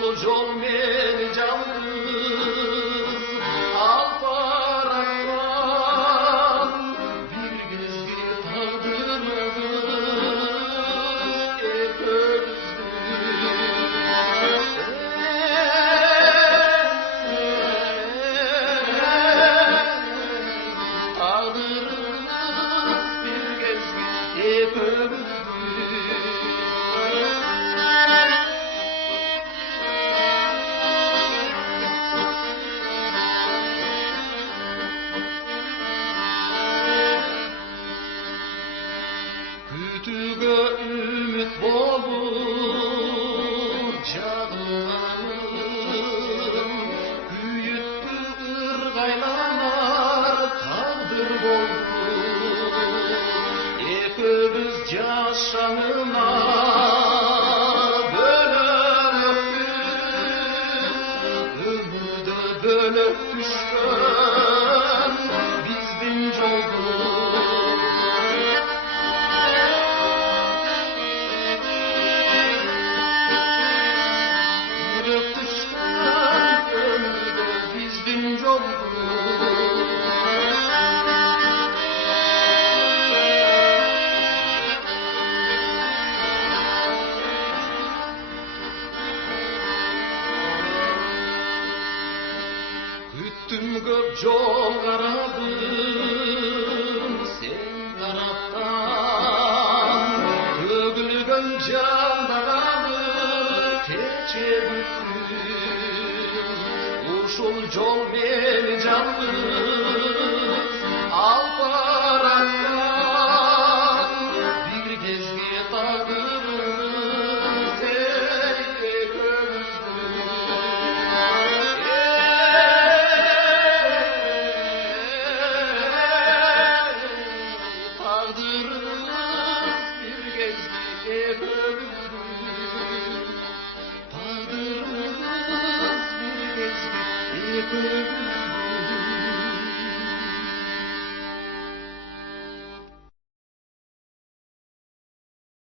ушул жол мени жалгыз алпарактан бир кезги тагдырыбыз ekөөбүздүн күтүүгө үмүт болуп жагылганым күйүттү ыргайланар тагдыр болду экөөбүз жашанына бөлөктү өмүрдө бөлөк түшкөн биздин жолду Күттүм көп жол карадым сен тараптан төгүлгөн жандаганы кече бүттүм ушул жол мени жалгыз